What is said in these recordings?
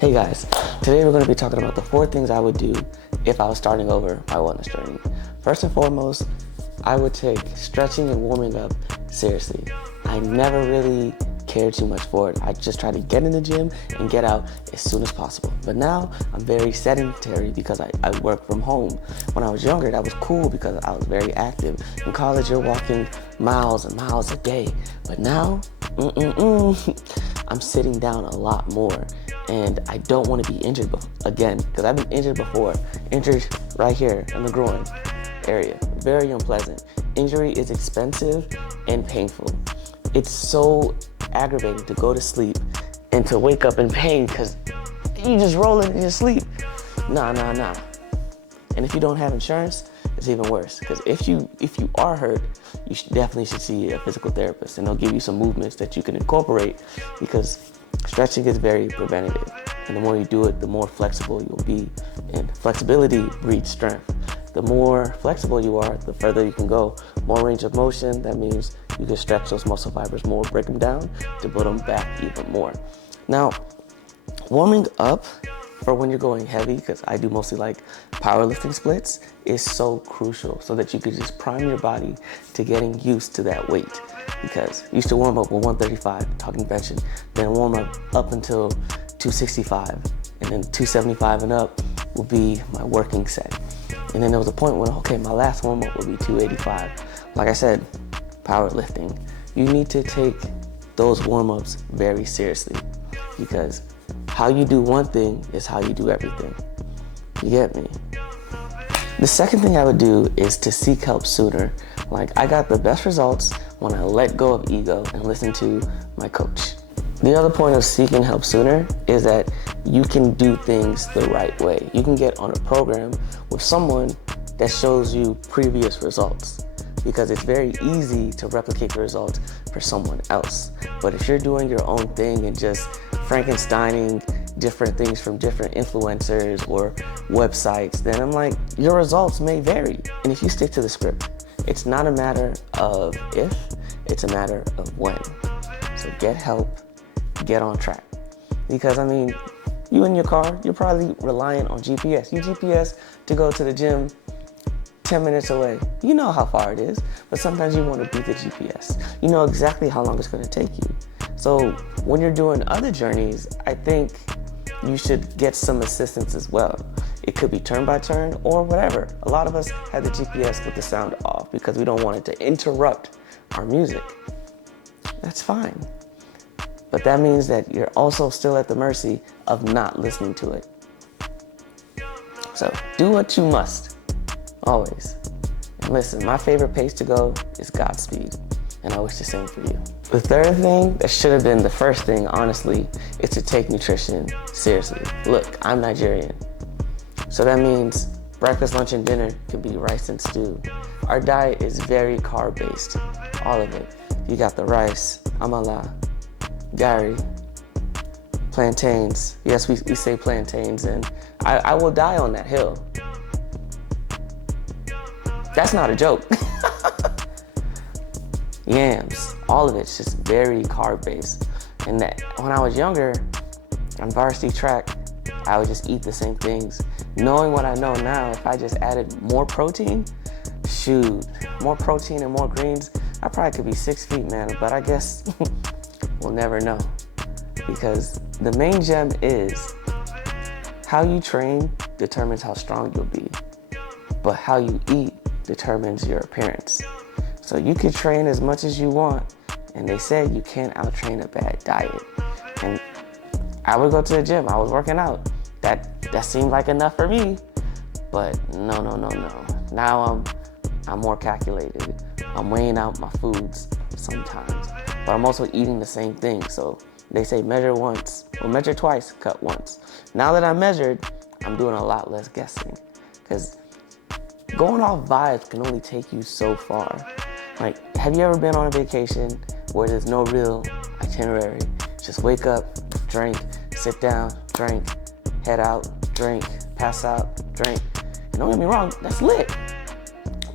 Hey guys, today we're going to be talking about the 4 things I would do if I was starting over my wellness journey. First and foremost, I would take stretching and warming up seriously. I never really cared too much for it. I just try to get in the gym and get out as soon as possible. But now I'm very sedentary because I work from home. When I was younger, that was cool because I was very active. In college, you're walking miles and miles a day. But now, I'm sitting down a lot more. And I don't want to be injured again, because I've been injured before. Injured right here in the groin area. Very unpleasant. Injury is expensive and painful. It's so aggravating to go to sleep and to wake up in pain because you just rolling in your sleep. Nah. And if you don't have insurance, it's even worse. Because if you are hurt, you definitely should see a physical therapist, and they'll give you some movements that you can incorporate, because stretching is very preventative, and the more you do it, the more flexible you'll be, and flexibility breeds strength. The more flexible you are, the further you can go. More range of motion, that means you can stretch those muscle fibers more, break them down to build them back even more. Now, warming up for when you're going heavy, because I do mostly like powerlifting splits, is so crucial so that you can just prime your body to getting used to that weight. Because I used to warm up with 135, talking benching, then warm up until 265, and then 275 and up will be my working set. And then there was a point when, okay, my last warm up would be 285. Like I said, powerlifting, you need to take those warm ups very seriously, because how you do one thing is how you do everything. You get me? The second thing I would do is to seek help sooner. Like, I got the best results when I let go of ego and listen to my coach. The other point of seeking help sooner is that you can do things the right way. You can get on a program with someone that shows you previous results, because it's very easy to replicate the results for someone else. But if you're doing your own thing and just Frankensteining different things from different influencers or websites, then I'm like, your results may vary. And if you stick to the script, it's not a matter of if, it's a matter of when. So get help, get on track. Because I mean, you in your car, you're probably reliant on GPS. You GPS to go to the gym 10 minutes away. You know how far it is, but sometimes you want to beat the GPS. You know exactly how long it's going to take you. So when you're doing other journeys, I think you should get some assistance as well. It could be turn by turn or whatever. A lot of us have the GPS with the sound off because we don't want it to interrupt our music. That's fine. But that means that you're also still at the mercy of not listening to it. So do what you must, always. And listen, my favorite pace to go is Godspeed, and I wish the same for you. The third thing that should have been the first thing, honestly, is to take nutrition seriously. Look, I'm Nigerian, so that means breakfast, lunch, and dinner can be rice and stew. Our diet is very carb-based, all of it. You got the rice, amala, gari, plantains. Yes, we say plantains, and I will die on that hill. That's not a joke. Yams, all of it's just very carb-based. And that when I was younger, on varsity track, I would just eat the same things. Knowing what I know now, if I just added more protein, more protein and more greens, I probably could be 6 feet, man. But I guess we'll never know. Because the main gem is how you train determines how strong you'll be. But how you eat determines your appearance. So you can train as much as you want, and they say you can't out-train a bad diet. And I would go to the gym, I was working out. That seemed like enough for me, but no. Now I'm more calculated. I'm weighing out my foods sometimes, but I'm also eating the same thing. So they say measure once, or measure twice, cut once. Now that I'm measured, I'm doing a lot less guessing, because going off vibes can only take you so far. Like, have you ever been on a vacation where there's no real itinerary? Just wake up, drink, sit down, drink, head out, drink, pass out, drink. And don't get me wrong, that's lit.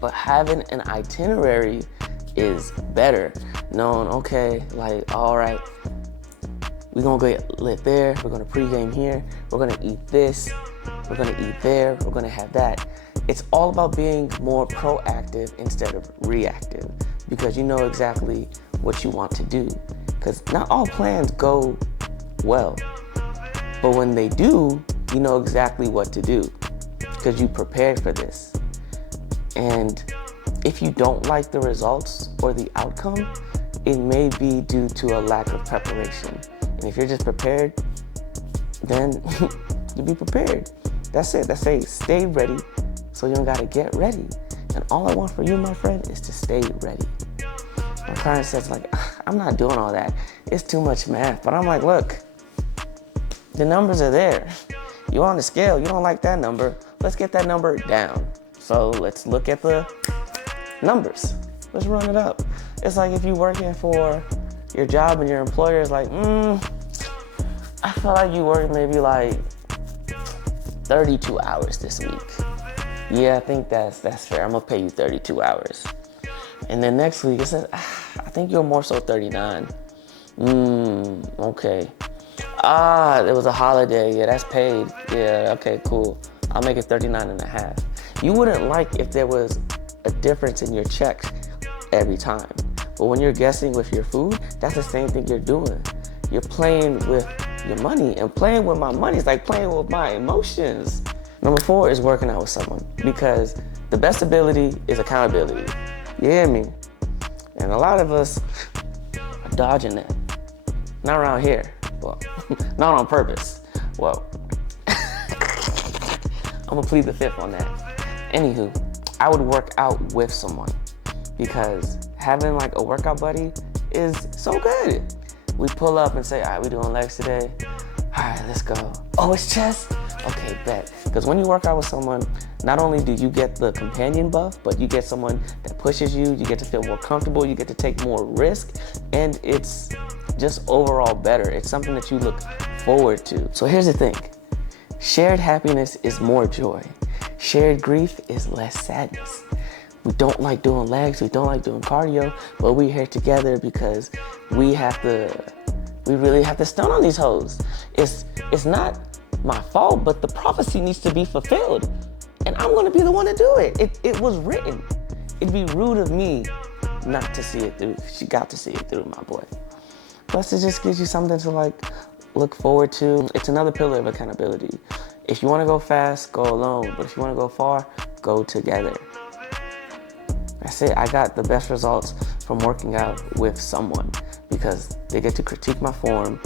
But having an itinerary is better. Knowing, okay, like, all right, We're gonna get lit there, we're gonna pregame here, we're gonna eat this, we're gonna eat there, we're gonna have that. It's all about being more proactive instead of reactive, because you know exactly what you want to do. Because not all plans go well, but when they do, you know exactly what to do, because you prepared for this. And if you don't like the results or the outcome, it may be due to a lack of preparation. And if you're just prepared, then you be prepared. That's it. That's it. Stay ready, so you don't gotta get ready. And all I want for you, my friend, is to stay ready. My client says, like, I'm not doing all that. It's too much math. But I'm like, look, the numbers are there. You're on the scale. You don't like that number. Let's get that number down. So let's look at the numbers. Let's run it up. It's like if you're working for your job and your employer is like, I feel like you work maybe like 32 hours this week. Yeah, I think that's fair. I'm gonna pay you 32 hours. And then next week it says, I think you're more so 39. Okay. It was a holiday. Yeah, that's paid. Yeah, okay, cool. I'll make it 39 and a half. You wouldn't like if there was a difference in your checks every time. But when you're guessing with your food, that's the same thing you're doing. You're playing with your money, and playing with my money is like playing with my emotions. Number 4 is working out with someone, because the best ability is accountability. You hear me? And a lot of us are dodging that. Not around here. Well, not on purpose. Well, I'm gonna plead the 5th on that. Anywho, I would work out with someone, because having like a workout buddy is so good. We pull up and say, all right, we doing legs today. All right, let's go. Oh, it's chest? Okay, bet. Because when you work out with someone, not only do you get the companion buff, but you get someone that pushes you, you get to feel more comfortable, you get to take more risk, and it's just overall better. It's something that you look forward to. So here's the thing. Shared happiness is more joy. Shared grief is less sadness. We don't like doing legs, we don't like doing cardio, but we're here together because we really have to stun on these hoes. It's not my fault, but the prophecy needs to be fulfilled. And I'm gonna be the one to do it. It was written. It'd be rude of me not to see it through. She got to see it through, my boy. Plus, it just gives you something to like look forward to. It's another pillar of accountability. If you wanna go fast, go alone. But if you wanna go far, go together. That's it. I got the best results from working out with someone, because they get to critique my form.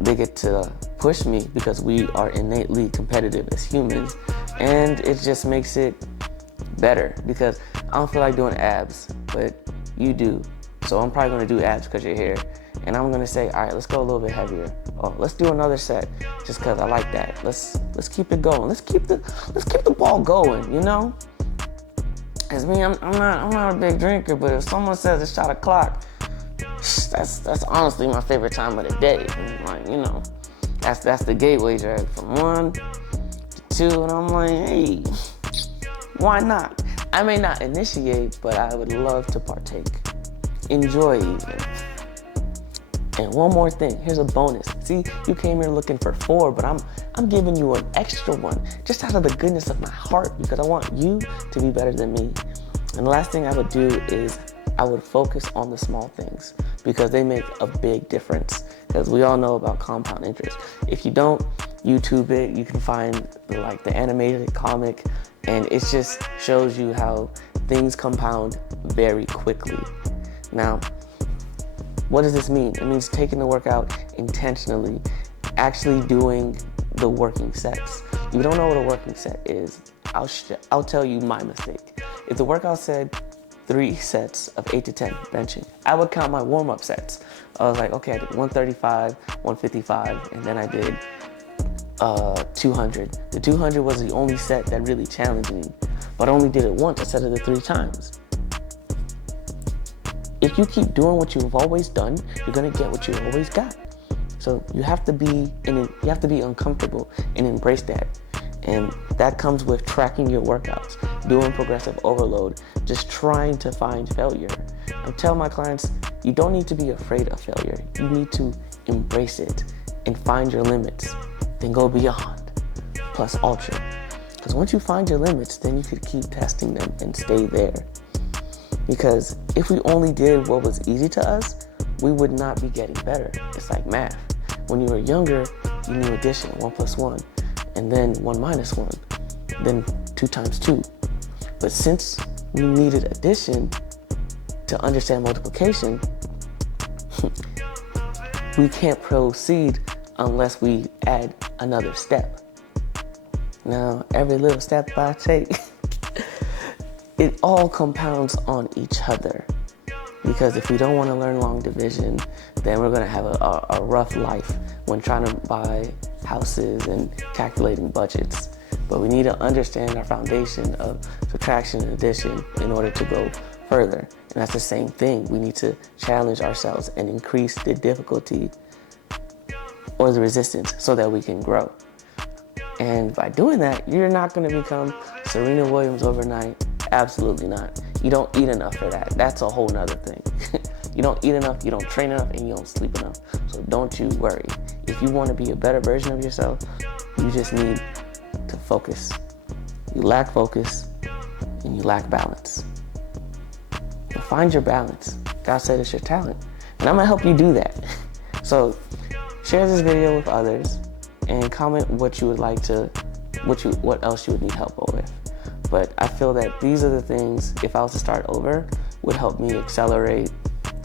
They get to push me, because we are innately competitive as humans. And it just makes it better, because I don't feel like doing abs, but you do. So I'm probably gonna do abs because you're here. And I'm gonna say, all right, let's go a little bit heavier. Oh, let's do another set, just because I like that. Let's keep it going. Let's keep the ball going, you know? As me, I'm not a big drinker, but if someone says it's shot o'clock, that's honestly my favorite time of the day. And like, you know, that's the gateway drug from 1 to 2, and I'm like, hey, why not? I may not initiate, but I would love to partake. Enjoy even. And one more thing, here's a bonus. See, you came here looking for 4, but I'm giving you an extra one, just out of the goodness of my heart, because I want you to be better than me. And the last thing I would do is I would focus on the small things, because they make a big difference. Because we all know about compound interest. If you don't, YouTube it, you can find like the animated comic, and it just shows you how things compound very quickly. Now, what does this mean? It means taking the workout intentionally, actually doing the working sets. If you don't know what a working set is, I'll tell you my mistake. If the workout said 3 sets of 8 to 10 benching, I would count my warm-up sets. I was like, okay, I did 135, 155, and then I did 200. The 200 was the only set that really challenged me, but I only did it once instead of the 3 times. If you keep doing what you've always done, you're gonna get what you've always got. So you have to be uncomfortable and embrace that. And that comes with tracking your workouts, doing progressive overload, just trying to find failure. I tell my clients, you don't need to be afraid of failure. You need to embrace it and find your limits. Then go beyond, plus ultra. Because once you find your limits, then you could keep testing them and stay there. Because if we only did what was easy to us, we would not be getting better. It's like math. When you were younger, you knew addition, 1 plus 1, and then 1 minus 1, then 2 times 2. But since we needed addition to understand multiplication, we can't proceed unless we add another step. Now, every little step I take, it all compounds on each other. Because if we don't want to learn long division, then we're going to have a rough life when trying to buy houses and calculating budgets. But we need to understand our foundation of subtraction and addition in order to go further. And that's the same thing. We need to challenge ourselves and increase the difficulty or the resistance so that we can grow. And by doing that, you're not going to become Serena Williams overnight. Absolutely not. You don't eat enough for that. That's a whole nother thing. You don't eat enough, you don't train enough, and you don't sleep enough. So don't you worry. If you want to be a better version of yourself, you just need to focus. You lack focus and you lack balance. But find your balance. God said it's your talent. And I'm going to help you do that. So share this video with others and comment what you would like to, what else you would need help with. But I feel that these are the things, if I was to start over, would help me accelerate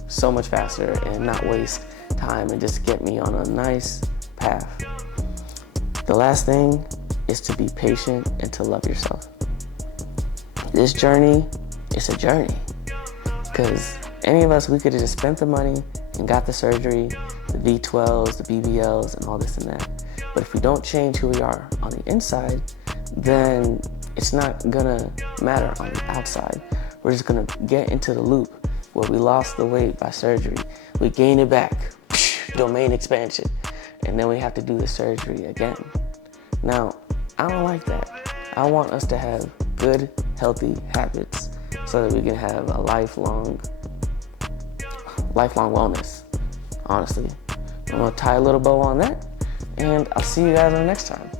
so much faster and not waste time and just get me on a nice path. The last thing is to be patient and to love yourself. This journey, it's a journey. Because any of us, we could have just spent the money and got the surgery, the V12s, the BBLs, and all this and that. But if we don't change who we are on the inside, then it's not gonna matter on the outside. We're just gonna get into the loop where we lost the weight by surgery. We gain it back, domain expansion, and then we have to do the surgery again. Now, I don't like that. I want us to have good, healthy habits so that we can have a lifelong wellness, honestly. I'm gonna tie a little bow on that, and I'll see you guys on the next time.